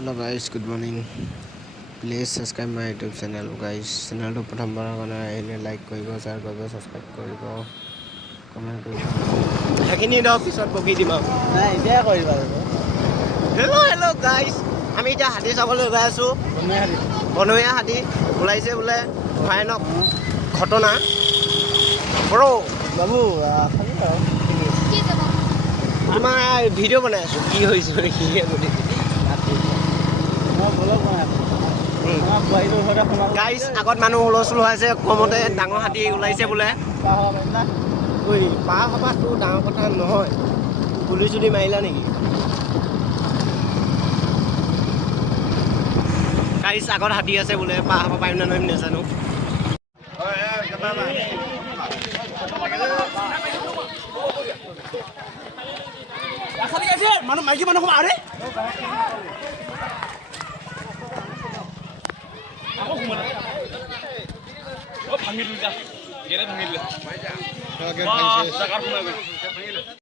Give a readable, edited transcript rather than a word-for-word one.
Hello guys, good morning. Please subscribe my YouTube channel guys. Channel to প্ৰথমবাৰৰ কাৰণে আহিলে like কৰিব, share কৰিব, সাবস্ক্ৰাইব কৰিব, কমেন্ট কৰিব। হেকিনি দাও পিছত বকি দিম আৰু। নাই এতিয়া কৰিবা আৰু। Hello guys. আমি এতিয়া হাতী চাবলৈ গৈ আছো। বনৰীয়া হাতী ওলাইছে বোলে ভয়ানক ঘটনা। ব্ৰো বাবু খালি আৰু তোমাৰ ভিডিঅ' বনাই আছো কি হৈছে কি কৰি মই ব্লগ বনাই আছো। গাইস আগত মানুহ হুলস্থুল হৈ আছে কমতে ডাঙৰ হাতী ওলাইছে বোলে। পাৰ হবাটো ডাঙৰ কথা নহয়। গুলি চুলি মাৰিলা নেকি? গাইস আগত হাতী আছে বোলে পাৰ হব পাৰিম না নোৱাৰিম নাজানো। মানুহ মাইকী মানুহ আৰে ভাঙি দিলে